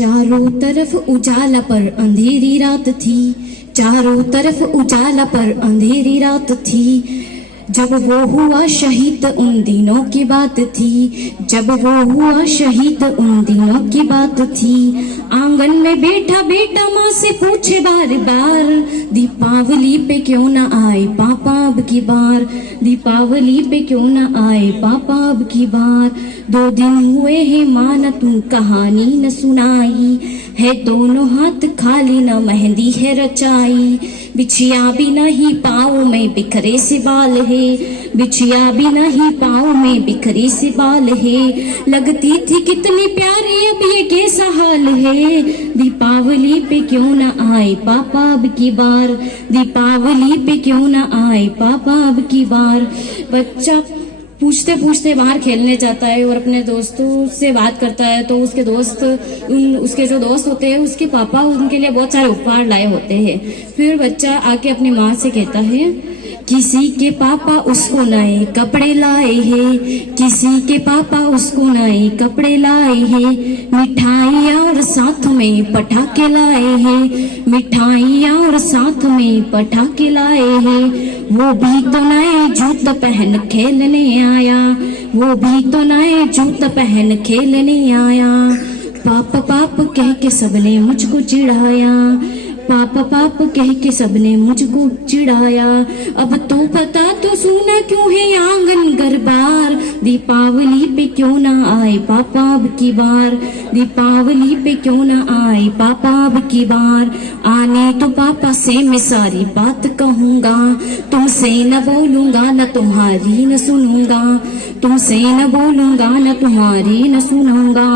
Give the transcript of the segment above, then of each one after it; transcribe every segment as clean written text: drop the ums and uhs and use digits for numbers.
चारों तरफ उजाला पर अंधेरी रात थी, चारों तरफ उजाला पर अंधेरी रात थी। जब वो हुआ शहीद उन दिनों की बात थी, जब वो हुआ शहीद उन दिनों की बात थी। आंगन में बैठा बेटा माँ से पूछे बार बार, दीपावली पे क्यों ना आए पापा अब की बार, दीपावली पे क्यों ना आए पापा अब की बार। 2 दिन हुए हैं माँ न तू कहानी न सुनाई, है दोनों हाथ खाली न मेहंदी है रचाई। बिछिया भी नहीं पाँव में बिखरे से बाल है, बिछिया भी नहीं पाँव में बिखरे से बाल है। लगती थी कितनी प्यारी अब ये कैसा हाल है, दीपावली पे क्यों ना आए पापा अब की बार, दीपावली पे क्यों ना आए पापा अब की बार। बच्चा पूछते पूछते बाहर खेलने जाता है और अपने दोस्तों से बात करता है, तो उसके जो दोस्त होते हैं उसके पापा उनके लिए बहुत सारे उपहार लाए होते हैं। फिर बच्चा आके अपनी माँ से कहता है, किसी के पापा उसको नए कपड़े लाए हैं, किसी के पापा उसको नए कपड़े लाए हैं। मिठाइयाँ और साथ में पटाखे लाए हैं, मिठाइयाँ और साथ में पटाखे लाए हैं। वो भी तो नए जूते पहन खेलने आया, वो भी तो नए जूते पहन खेलने आया। पाप पाप कह के सबने मुझको चिढ़ाया, पाप पाप कह के सबने मुझको चिढ़ाया। अब तो पता तो सुना क्यों है आंगन घर बार, दीपावली पे क्यों ना आए पापा अब की बार, दीपावली पे क्यों ना आए पापा अब की बार। आने तो पापा से मैं सारी बात कहूँगा, तुमसे न बोलूँगा न तुम्हारी न सुनूंगा, तुमसे न बोलूँगा न तुम्हारी न सुनूंगा।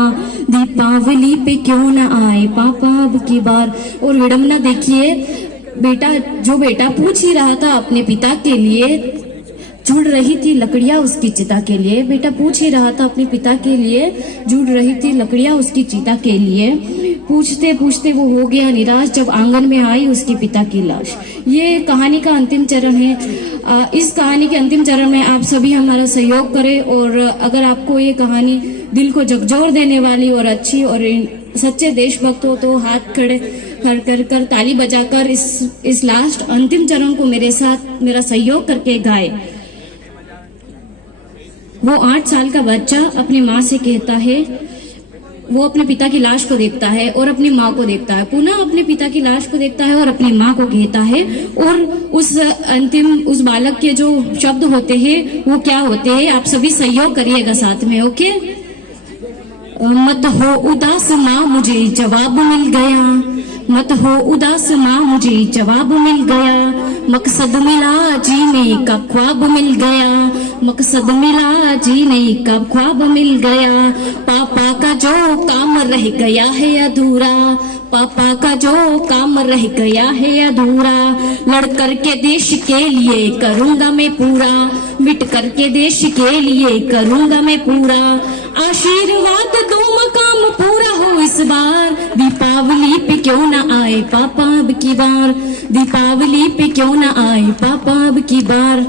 दीपावली पे क्यों ना आए पापा अब की बार। और विडम्बना देखिए, बेटा पूछ ही रहा था अपने पिता के लिए, जुड़ रही थी लकड़ियां उसकी चिता के लिए। बेटा पूछ ही रहा था अपने पिता के लिए, जुड़ रही थी लकड़ियां उसकी चिता के लिए। पूछते पूछते वो हो गया निराश जब आंगन में आई उसके पिता की लाश। ये कहानी का अंतिम चरण है। इस कहानी के अंतिम चरण में आप सभी हमारा सहयोग करें, और अगर आपको ये कहानी दिल को झकझोर देने वाली और अच्छी और सच्चे देशभक्त हो तो हाथ खड़े कर ताली बजाकर इस लास्ट अंतिम चरण को मेरे साथ मेरा सहयोग करके गाए। वो 8 साल का बच्चा अपनी माँ से कहता है, वो अपने पिता की लाश को देखता है और अपनी माँ को देखता है, पुनः अपने पिता की लाश को देखता है और अपनी माँ को कहता है। और उस बालक के जो शब्द होते हैं वो क्या होते हैं, आप सभी सहयोग करिएगा साथ में, ओके। मत हो उदास माँ मुझे जवाब मिल गया, मत हो उदास माँ मुझे जवाब मिल गया। मकसद मिला जीने का ख्वाब मिल गया, मकसद मिला जीने का ख्वाब मिल गया। पापा का जो काम रह गया है अधूरा, पापा का जो काम रह गया है अधूरा। लड़ कर के देश के लिए करूँगा मैं पूरा, मिट कर के देश के लिए करूँगा मैं पूरा। आशीर्वाद दो मकाम पूरा हो इस बार, दीपावली पे क्यों ना आए पापा अब की बार, दीपावली पे क्यों ना आए पापा अब की बार।